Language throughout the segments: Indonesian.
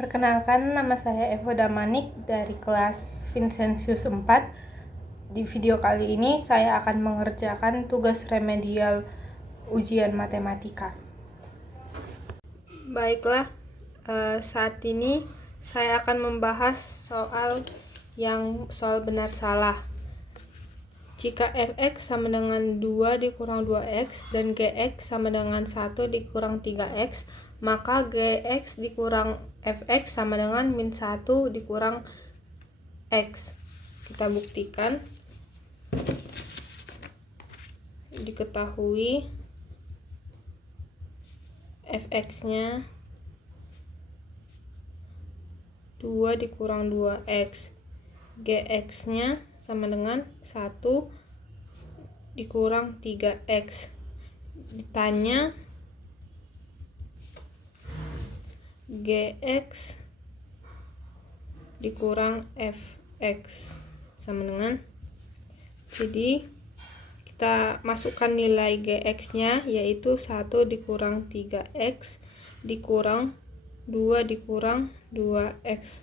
Perkenalkan, nama saya Evo Damanik dari kelas Vincentius 4. Di video kali ini saya akan mengerjakan tugas remedial ujian matematika. Baiklah, saat ini saya akan membahas soal benar salah. Jika fx sama dengan 2 dikurang 2x dan gx sama dengan 1 dikurang 3x, maka gx dikurang fx sama dengan min 1 dikurang x. Kita buktikan. Diketahui fx-nya 2 dikurang 2x, gx-nya sama dengan 1 dikurang 3x. Ditanya gx dikurang fx sama dengan, jadi kita masukkan nilai gx-nya yaitu 1 dikurang 3x dikurang 2 dikurang 2x.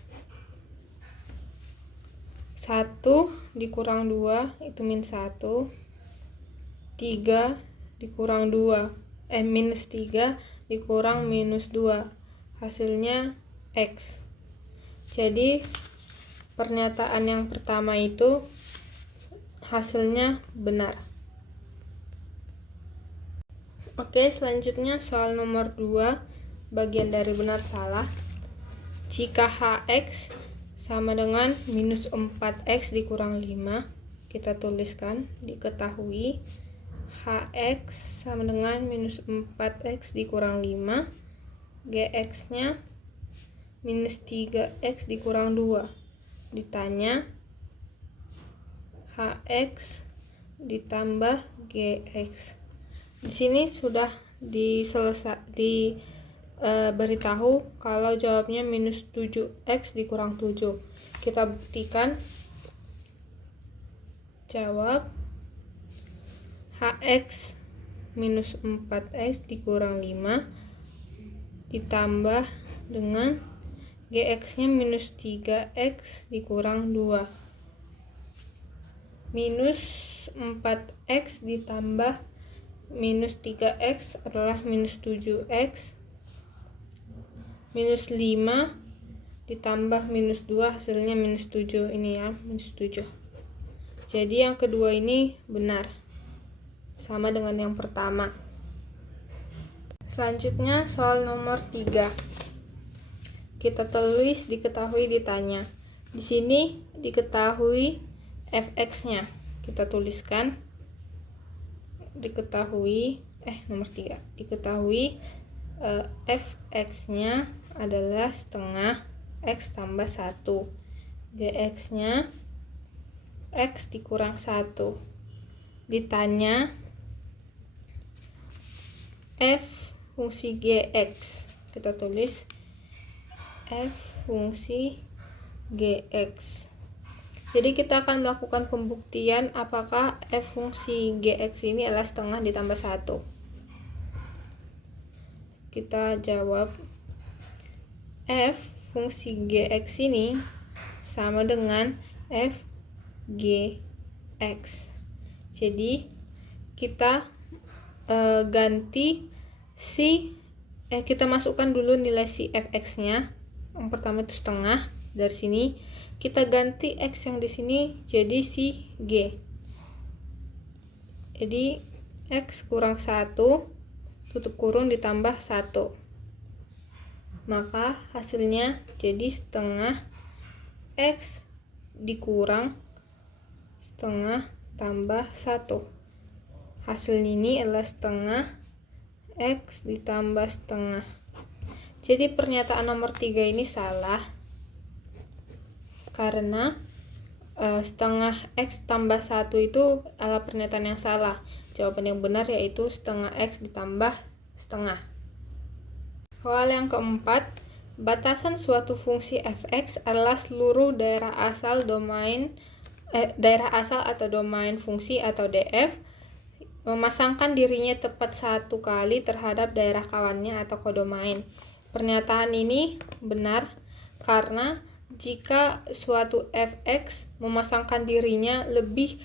1 dikurang 2 itu min 1, 3 dikurang 2 minus 3 dikurang minus 2, hasilnya x. Jadi pernyataan yang pertama itu hasilnya benar. Oke, selanjutnya soal nomor 2, bagian dari benar salah. Jika hx sama dengan minus 4x dikurang 5, kita tuliskan. Diketahui hx sama dengan minus 4x dikurang 5, gx nya minus 3x dikurang 2. Ditanya hx ditambah gx. Di sini sudah beritahu kalau jawabnya minus 7x dikurang 7. Kita buktikan. Jawab hx minus 4x dikurang 5 ditambah dengan gx nya minus 3x dikurang 2. Minus 4x ditambah minus 3x adalah minus 7x. Minus 5 ditambah minus 2 hasilnya minus 7. Ini ya, minus 7. Jadi yang kedua ini benar, sama dengan yang pertama. Selanjutnya soal nomor 3. Kita tulis diketahui ditanya. Di sini diketahui fx-nya. Kita tuliskan. Diketahui nomor 3. Diketahui fx-nya adalah setengah x tambah 1. Gx-nya x dikurang 1. Ditanya f fungsi gx. Kita tulis f fungsi gx. Jadi kita akan melakukan pembuktian apakah f fungsi gx ini adalah setengah ditambah 1. Kita jawab f fungsi gx ini sama dengan f gx. Jadi kita ganti kita masukkan dulu nilai si fx-nya. Yang pertama itu setengah. Dari sini kita ganti x yang di sini jadi si g. Jadi x kurang 1 tutup kurung ditambah 1. Maka hasilnya jadi setengah x dikurang setengah tambah 1. Hasil ini adalah setengah x ditambah setengah. Jadi pernyataan nomor 3 ini salah karena setengah x tambah 1 itu adalah pernyataan yang salah. Jawaban yang benar yaitu setengah x ditambah setengah. Soal yang keempat, batasan suatu fungsi fx adalah seluruh daerah asal atau domain fungsi atau df memasangkan dirinya tepat satu kali terhadap daerah kawannya atau kodomain. Pernyataan ini benar Karena jika suatu fx memasangkan dirinya lebih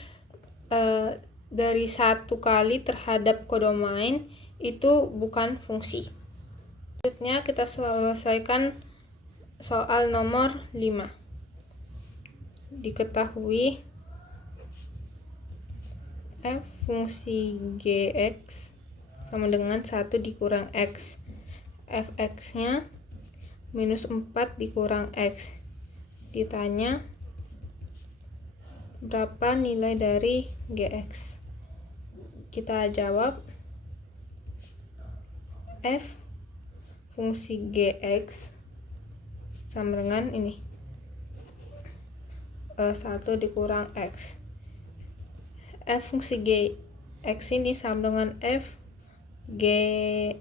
dari satu kali terhadap kodomain, itu bukan fungsi. Selanjutnya kita selesaikan soal nomor 5. Diketahui f fungsi gx sama dengan 1 dikurang x. Fx-nya minus 4 dikurang x. Ditanya berapa nilai dari gx. Kita jawab f fungsi gx sama dengan ini 1 dikurang x. F fungsi gx ini sama dengan f gx,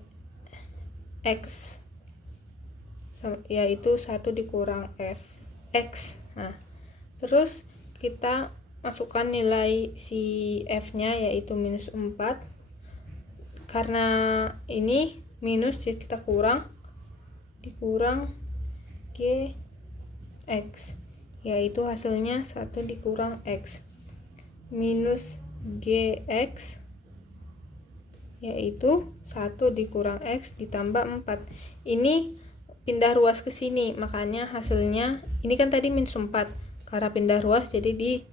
yaitu 1 dikurang f x. Nah, terus kita masukkan nilai si f nya yaitu minus 4. Karena ini minus, jadi kita dikurang gx, yaitu hasilnya 1 dikurang x minus gx, yaitu 1 dikurang x ditambah 4. Ini pindah ruas ke sini, makanya hasilnya ini kan tadi minus 4. Karena pindah ruas jadi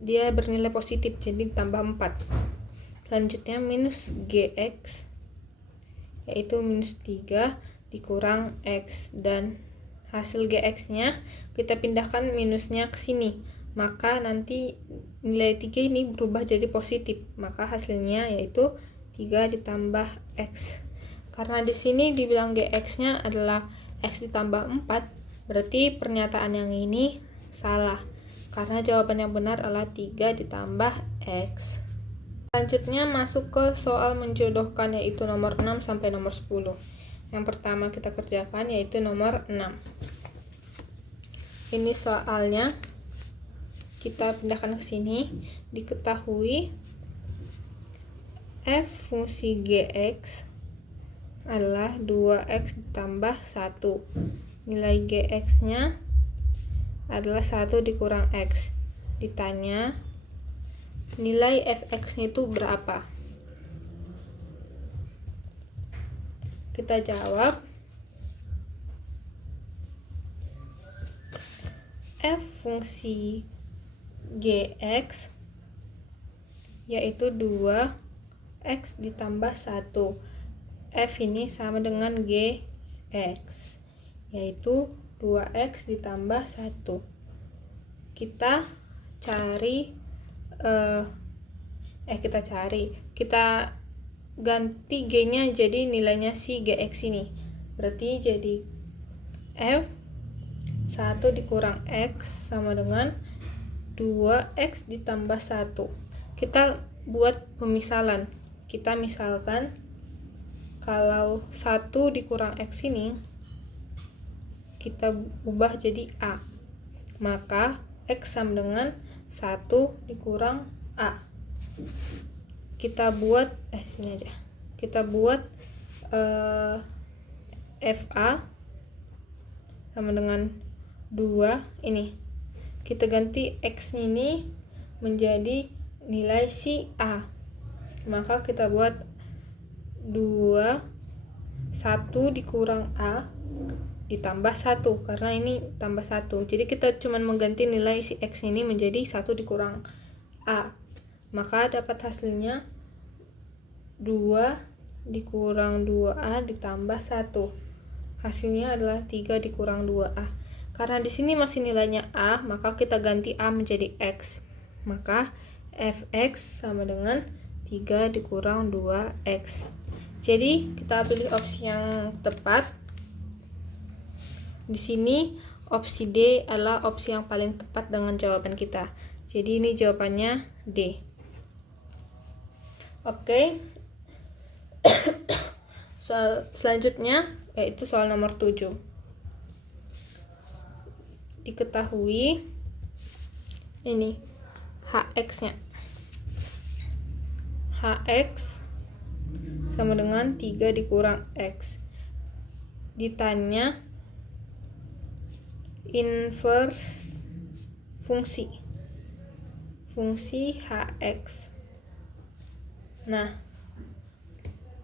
dia bernilai positif, jadi ditambah 4. Selanjutnya minus gx, yaitu minus 3 dikurang x, dan hasil gx nya kita pindahkan minusnya ke sini, maka nanti nilai 3 ini berubah jadi positif, maka hasilnya yaitu 3 ditambah x. Karena di sini dibilang gx-nya adalah x ditambah 4, berarti pernyataan yang ini salah. Karena jawaban yang benar adalah 3 ditambah x. Selanjutnya masuk ke soal menjodohkan, yaitu nomor 6 sampai nomor 10. Yang pertama kita kerjakan yaitu nomor 6. Ini soalnya kita pindahkan ke sini. Diketahui f fungsi gx adalah 2x ditambah 1. Nilai gx-nya adalah 1 dikurang x. Ditanya nilai fx-nya itu berapa? Kita jawab f fungsi gx yaitu 2x ditambah 1. F ini sama dengan gx, yaitu 2x ditambah 1. Kita ganti g-nya jadi nilainya si gx ini. Berarti jadi f 1 dikurang x sama dengan 2x ditambah 1. Kita buat pemisalan. Kita misalkan kalau 1 dikurang x ini kita ubah jadi a, maka x sama dengan 1 dikurang a. Kita buat sini aja. Kita buat fa sama dengan 2 ini. Kita ganti x ini menjadi nilai si a. Maka kita buat 1 dikurang a ditambah 1, karena ini tambah 1. Jadi kita cuma mengganti nilai si x ini menjadi 1 dikurang a. Maka dapat hasilnya 2 dikurang 2a ditambah 1. Hasilnya adalah 3 dikurang 2a. Karena di sini masih nilainya a, maka kita ganti a menjadi x. Maka fx sama dengan 3 dikurang 2x. Jadi kita pilih opsi yang tepat. Di sini opsi D adalah opsi yang paling tepat dengan jawaban kita. Jadi ini jawabannya D. Oke. Soal selanjutnya yaitu soal nomor 7. Diketahui ini hx-nya. Hx sama dengan 3 dikurang x. Ditanya inverse fungsi hx. Nah,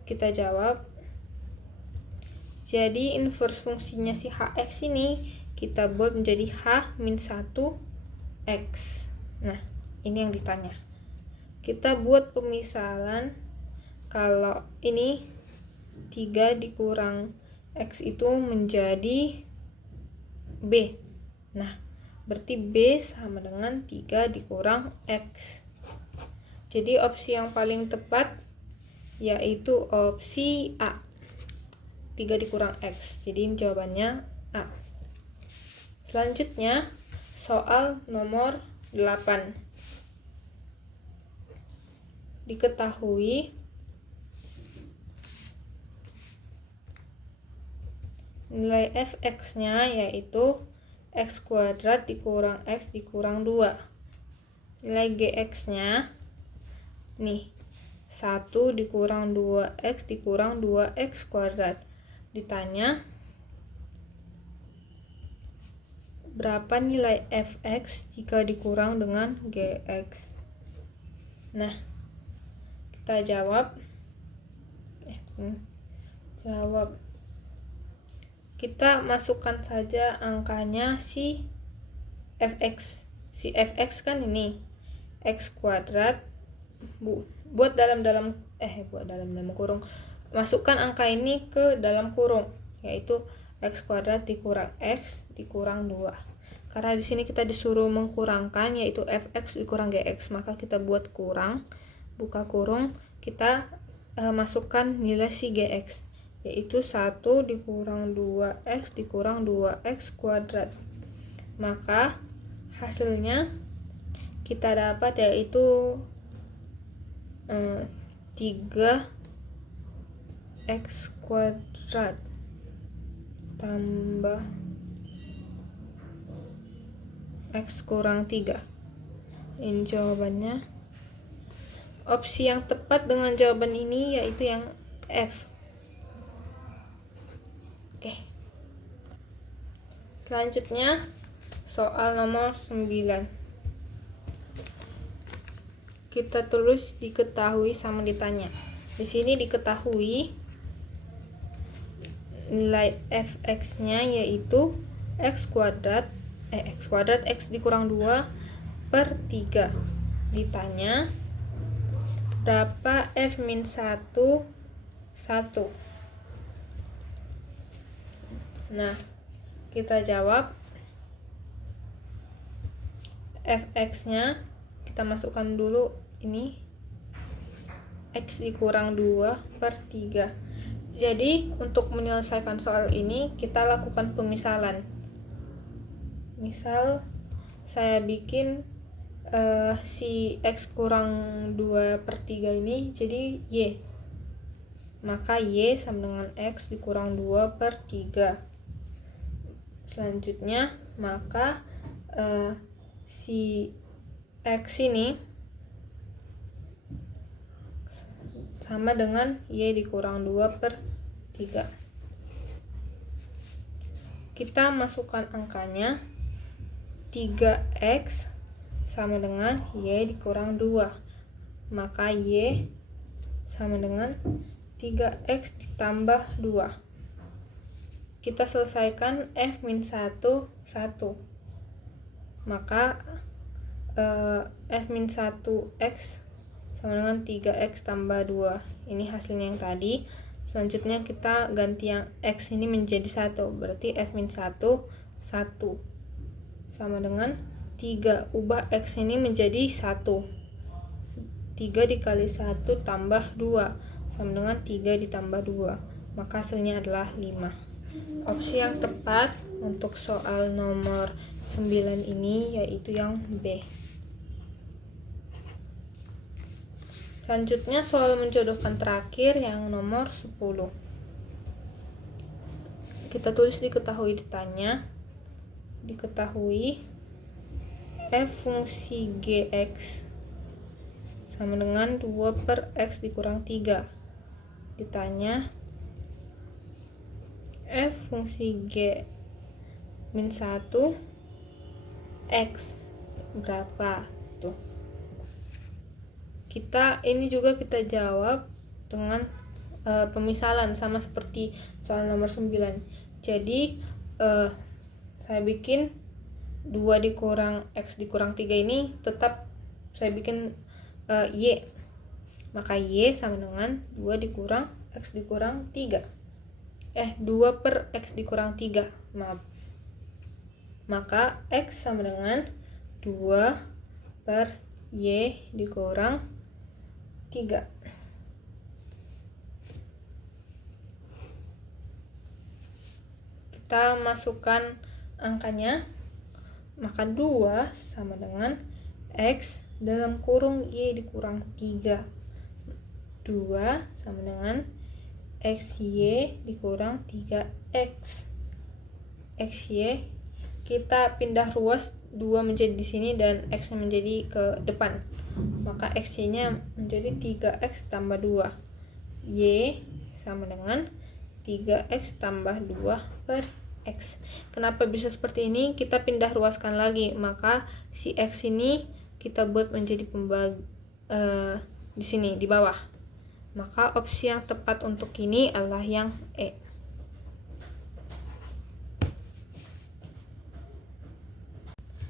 kita jawab. Jadi inverse fungsinya si hx ini kita buat menjadi h-1x. Nah, ini yang ditanya. Kita buat pemisalan kalau ini 3 dikurang x itu menjadi b. Nah, berarti b sama dengan 3 dikurang x. Jadi opsi yang paling tepat yaitu opsi A, 3 dikurang x. Jadi jawabannya A. Selanjutnya soal nomor 8. Diketahui nilai fx-nya yaitu x kuadrat dikurang x dikurang 2. Nilai gx-nya nih 1 dikurang 2x dikurang 2x kuadrat. Ditanya berapa nilai fx jika dikurang dengan gx. Nah, kita jawab. Kita masukkan saja angkanya si fx. Si fx kan ini x kuadrat. Buat dalam kurung. Masukkan angka ini ke dalam kurung, yaitu x kuadrat dikurang x dikurang 2. Karena di sini kita disuruh mengkurangkan, yaitu fx dikurang gx, maka kita buat kurang, buka kurung, kita masukkan nilai si gx, yaitu 1 dikurang 2x dikurang 2x kuadrat. Maka hasilnya kita dapat yaitu 3x kuadrat tambah x kurang 3. Ini jawabannya. Opsi yang tepat dengan jawaban ini yaitu yang F. Oke. Selanjutnya soal nomor 9. Kita tulis diketahui sama ditanya. Di sini diketahui nilai fx-nya yaitu x kuadrat x dikurang 2 per 3. Ditanya berapa f-1 1. Nah, kita jawab. Fx-nya kita masukkan dulu ini x dikurang 2 per 3. Jadi untuk menyelesaikan soal ini kita lakukan pemisalan. Misal saya bikin si x kurang 2 per 3 ini jadi y, maka y sama dengan x dikurang 2 per 3. Selanjutnya maka si x ini sama dengan y dikurang 2 per 3. Kita masukkan angkanya. 3x sama dengan y dikurang 2. Maka y sama dengan 3x ditambah 2. Kita selesaikan f-1 1. Maka f-1x sama dengan 3x tambah 2. Ini hasilnya yang tadi. Selanjutnya kita ganti yang x ini menjadi 1. Berarti f-1 1 sama dengan 3. Ubah x ini menjadi 1. 3 dikali 1 tambah 2 sama dengan 3 ditambah 2. Maka hasilnya adalah 5. Opsi yang tepat untuk soal nomor 9 ini yaitu yang B. Selanjutnya soal menjodohkan terakhir yang nomor 10. Kita tulis diketahui ditanya. Diketahui f fungsi gx sama dengan 2 per x dikurang 3. Ditanya f fungsi min 1 X berapa tuh. Ini juga kita jawab dengan pemisalan sama seperti soal nomor 9. Jadi saya bikin 2 dikurang X dikurang 3 ini tetap saya bikin Y. Maka Y sama dengan 2 dikurang X dikurang 3. 2 per X dikurang 3, maaf. Maka X sama dengan 2 per Y dikurang 3. Kita masukkan angkanya, maka 2 sama dengan X dalam kurung Y dikurang 3. 2 sama dengan XY dikurang 3X. XY kita pindah ruas 2 menjadi di sini dan X menjadi ke depan. Maka XY-nya menjadi 3X tambah 2. Y sama dengan 3X tambah 2 per X. Kenapa bisa seperti ini? Kita pindah ruaskan lagi. Maka si X ini kita buat menjadi di sini di bawah. Maka opsi yang tepat untuk ini adalah yang E.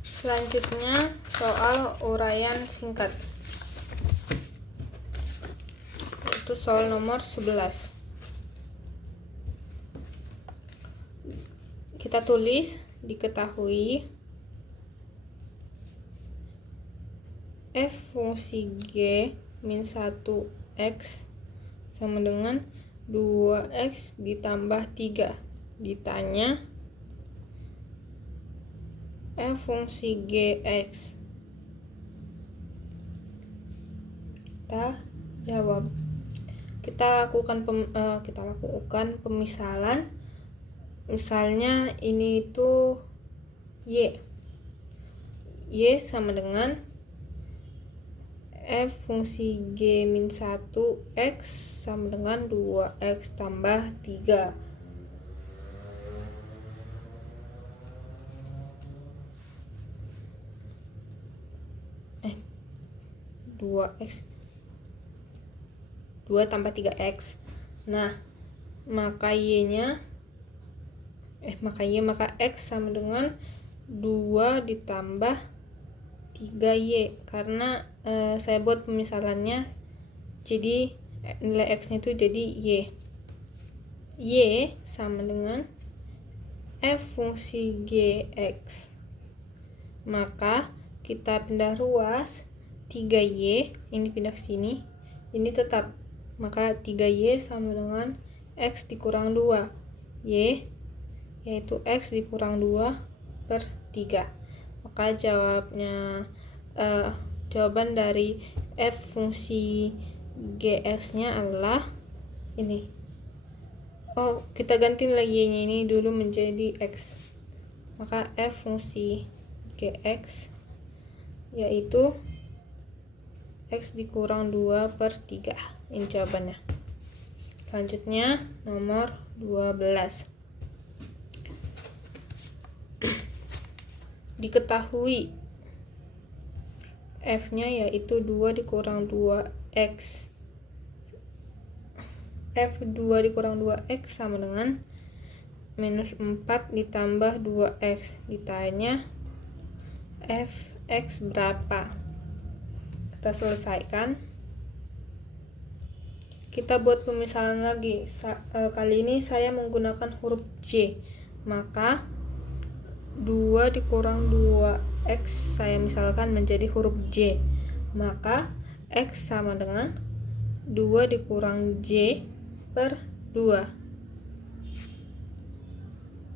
Selanjutnya soal uraian singkat, itu soal nomor 11. Kita tulis, diketahui f fungsi G min 1X sama dengan 2X ditambah 3. Ditanya f fungsi Gx. Kita jawab. Kita lakukan pemisalan. Misalnya ini itu Y. Y sama dengan f fungsi G min 1X sama dengan 2X tambah 3. 2X 2 tambah 3X. Nah, maka X sama dengan 2 ditambah 3Y, karena saya buat pemisalannya jadi nilai X nya itu jadi Y. Y sama dengan f fungsi Gx. Maka kita pindah ruas, 3Y ini pindah ke sini, ini tetap. Maka 3Y sama dengan X dikurang 2 Y, yaitu X dikurang 2 per 3. Maka jawaban dari f fungsi Gx nya adalah ini. Kita ganti nilai Y nya ini dulu menjadi X. Maka f fungsi Gx yaitu X dikurang 2 per 3. Ini jawabannya. Selanjutnya nomor 12. Diketahui F nya yaitu 2 dikurang 2X. F 2 dikurang 2X sama dengan minus 4 ditambah 2X. Ditanya Fx berapa. Kita selesaikan. Kita buat pemisalan lagi. Kali ini saya menggunakan huruf J. Maka 2 dikurang 2X saya misalkan menjadi huruf J. Maka X sama dengan 2 dikurang J per 2.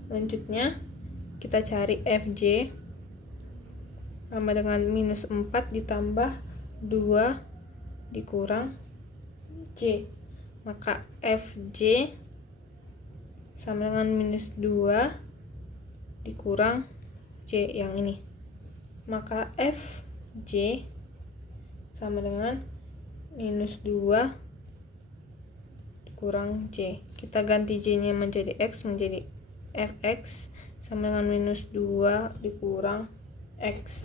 Selanjutnya kita cari Fj sama dengan minus 4 ditambah 2 dikurang J. Maka Fj sama dengan minus 2 dikurang J yang ini. Maka Fj sama dengan minus 2 dikurang J. Kita ganti J nya menjadi X, menjadi Fx sama dengan minus 2 dikurang X.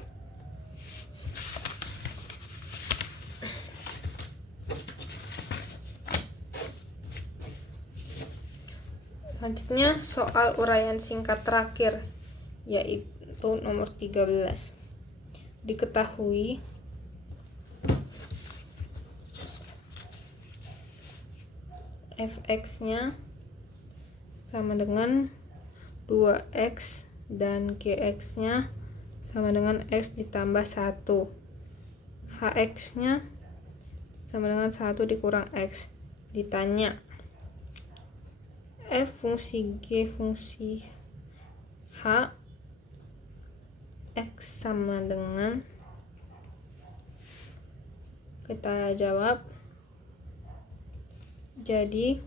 Selanjutnya soal uraian singkat terakhir, yaitu nomor 13. Diketahui fx-nya sama dengan 2x dan gx-nya sama dengan x ditambah 1. Hx-nya sama dengan 1 dikurang x. Ditanya f fungsi g fungsi h x sama dengan, kita jawab. Jadi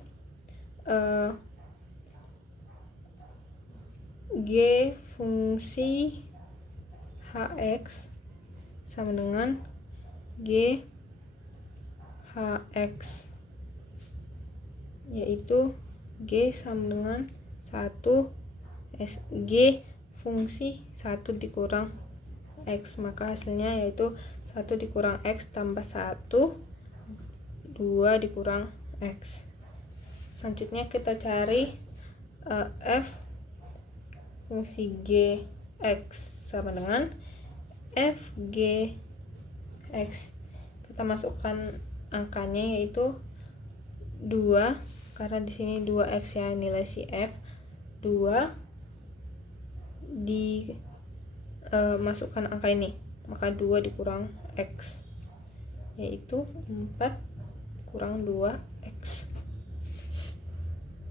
g fungsi hx sama dengan g hx, yaitu g sama dengan 1 g fungsi 1 dikurang x, maka hasilnya yaitu 1 dikurang x tambah 1 2 dikurang x. Selanjutnya kita cari f fungsi g x sama dengan f g x. Kita masukkan angkanya yaitu 2, karena di sini 2x ya nilai si f. 2 masukkan angka ini, maka 2 dikurang x, yaitu 4 kurang 2x.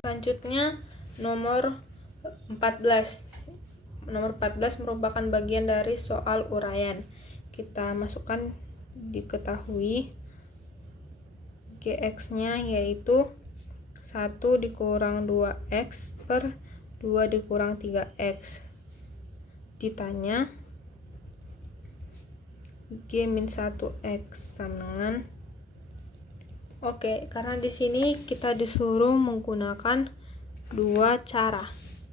Selanjutnya nomor 14. Nomor 14 merupakan bagian dari soal uraian. Kita masukkan diketahui gx-nya yaitu 1 dikurang 2x per 2 dikurang 3x. Ditanya g min 1x sama dengan, karena di sini kita disuruh menggunakan dua cara.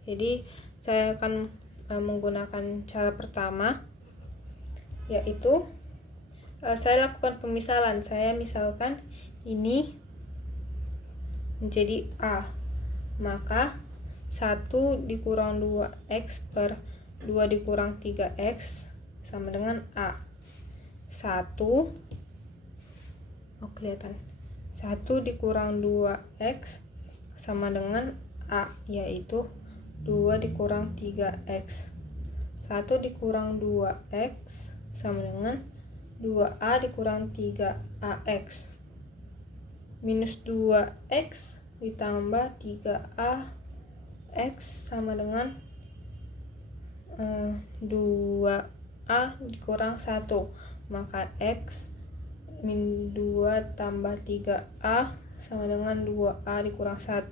Jadi saya akan menggunakan cara pertama, yaitu saya lakukan pemisalan. Saya misalkan ini menjadi A, maka 1 dikurang 2x per 2 dikurang 3x sama dengan A. 1 kelihatan 1 dikurang 2x sama dengan A, yaitu 2 dikurang 3x. 1 dikurang 2x sama dengan 2A dikurang 3AX. Minus 2x ditambah 3AX sama dengan 2A dikurang 1. Maka x min 2 tambah 3A sama dengan 2A dikurang 1.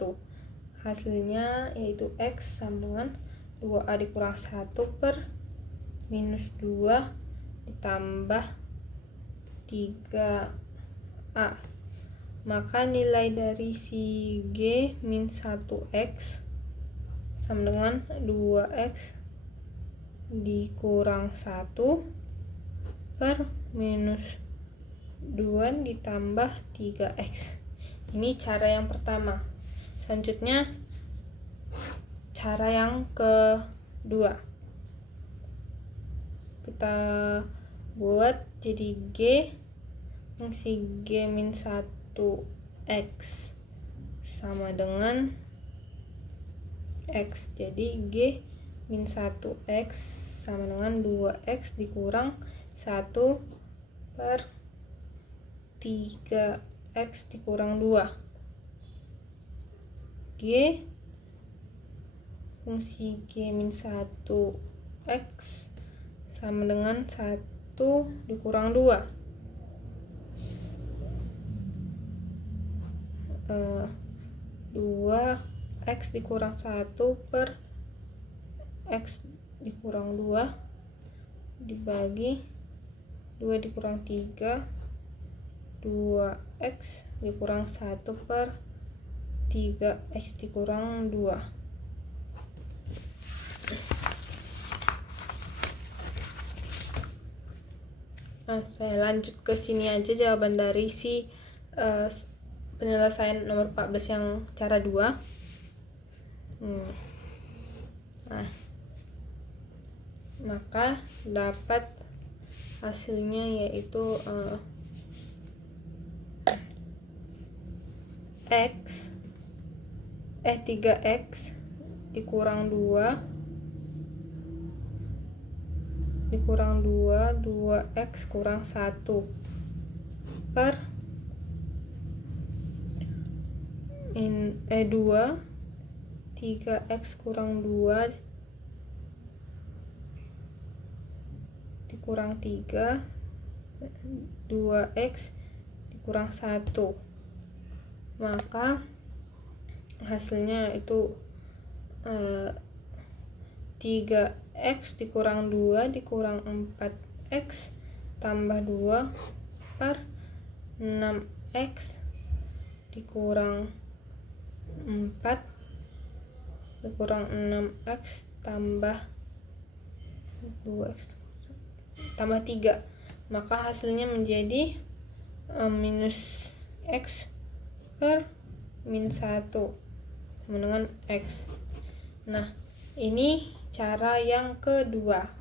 Hasilnya yaitu x sama dengan 2A dikurang 1 per minus 2 ditambah 3A. Maka nilai dari si g min 1x sama dengan 2x dikurang 1 per minus 2 ditambah 3x. Ini cara yang pertama. Selanjutnya cara yang kedua, kita buat jadi g fungsi g min 1x sama dengan x. Jadi g min 1x sama dengan 2x dikurang 1 per 3x dikurang 2. G fungsi g min 1x sama dengan 1 dikurang 2. 2x dikurang 1 per x dikurang 2 dibagi 2 dikurang 3, 2x dikurang 1 per 3x dikurang 2. Nah, saya lanjut ke sini aja jawaban dari si penyelesaian nomor 14 yang cara 2. Nah, maka dapat hasilnya yaitu X 3x dikurang 2 2x kurang 1 per 2 3x kurang 2 dikurang 3 2x dikurang 1, maka hasilnya itu 3x dikurang 2 dikurang 4x tambah 2 per 6x dikurang 4 dikurang 6x tambah 2x tambah 3, maka hasilnya menjadi minus x per min 1 sama dengan x. Nah, ini cara yang kedua.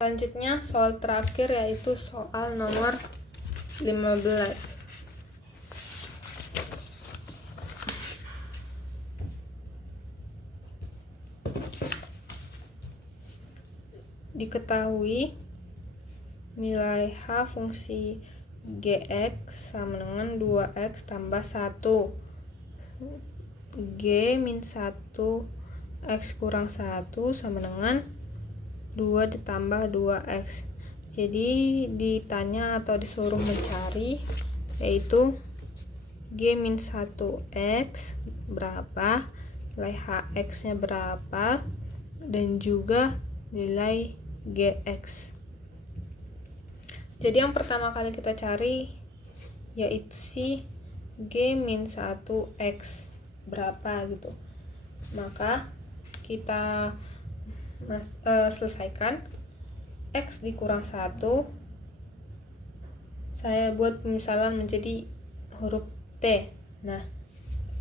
Selanjutnya soal terakhir yaitu soal nomor 15. Diketahui nilai H fungsi Gx sama dengan 2x tambah 1. G min 1 x kurang 1 sama dengan 2 ditambah 2x. Jadi ditanya atau disuruh mencari yaitu G min 1x berapa, nilai Hx nya berapa, dan juga nilai Gx. Jadi yang pertama kali kita cari yaitu si G min 1x berapa gitu. Maka kita selesaikan. X dikurang 1 saya buat pemisalan menjadi huruf T. Nah,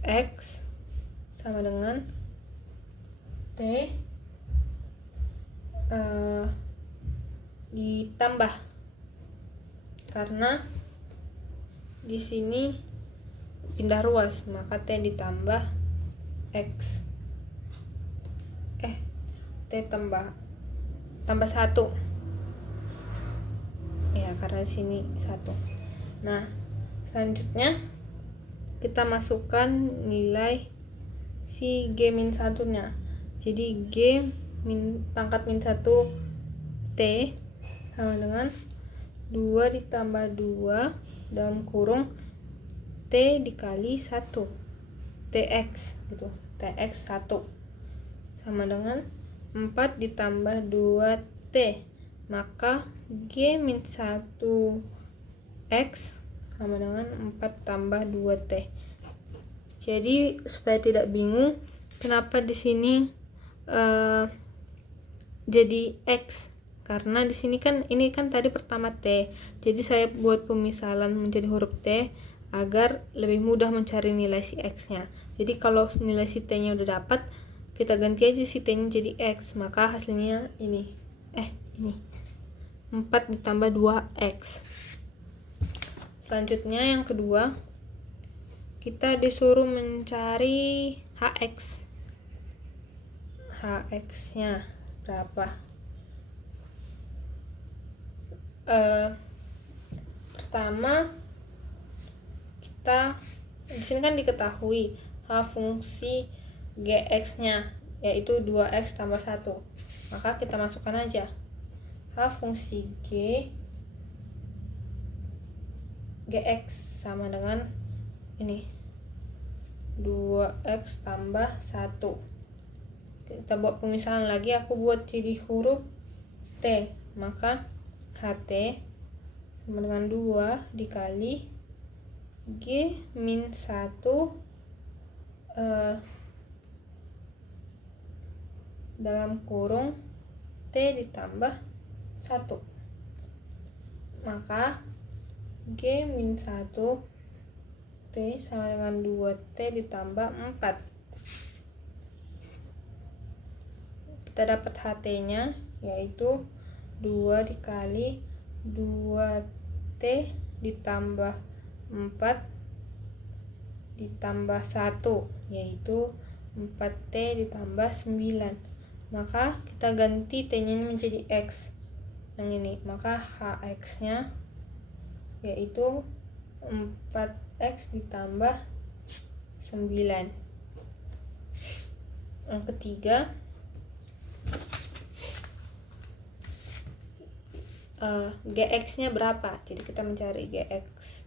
X sama dengan T ditambah, karena di sini pindah ruas, maka T ditambah X T tambah 1 ya, karena di sini 1. Nah, selanjutnya kita masukkan nilai si G min 1 nya. Jadi G pangkat min 1 T sama dengan 2 ditambah 2 dalam kurung T dikali 1 TX gitu. TX 1 sama dengan 4 ditambah 2T, maka G min 1X sama dengan 4 tambah 2T. Jadi supaya tidak bingung kenapa di sini jadi X, karena di sini kan ini kan tadi pertama T. Jadi saya buat pemisalan menjadi huruf T agar lebih mudah mencari nilai si X-nya. Jadi kalau nilai si T-nya udah dapat, kita ganti aja si T-nya jadi X, maka hasilnya ini 4 ditambah 2X. Selanjutnya yang kedua, kita disuruh mencari Hx. Hx nya berapa? Pertama, kita di sini kan diketahui H fungsi Gx nya yaitu 2x tambah 1, maka kita masukkan aja H fungsi Gx sama dengan ini 2x tambah 1. Kita buat pemisahan lagi, aku buat jadi huruf T, maka HT sama dengan 2 dikali G min 1 dalam kurung T ditambah 1. Maka G-1 T sama dengan 2T ditambah 4. Kita dapat HT-nya yaitu 2 dikali 2T ditambah 4 ditambah 1, yaitu 4T ditambah 9. Maka kita ganti T-nya ini menjadi X yang ini, maka HX-nya yaitu 4X ditambah 9. Yang ketiga, GX-nya berapa? Jadi kita mencari GX.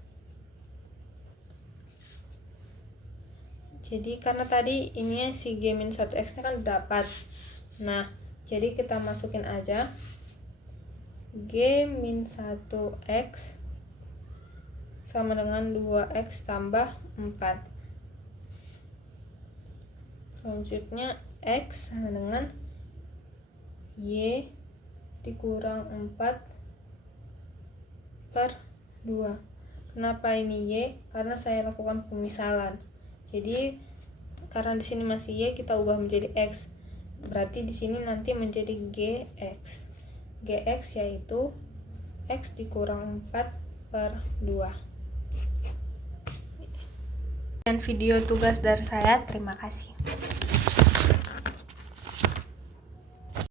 Jadi karena tadi ini si G-1X nya kan dapat. Nah, jadi kita masukin aja G-1X sama dengan 2X tambah 4. Selanjutnya X sama dengan Y dikurang 4 per 2. Kenapa ini Y? Karena saya lakukan pemisalan. Jadi karena di sini masih Y, kita ubah menjadi X. Berarti di sini nanti menjadi GX. GX yaitu X dikurang 4 per 2. Dan video tugas dari saya, terima kasih.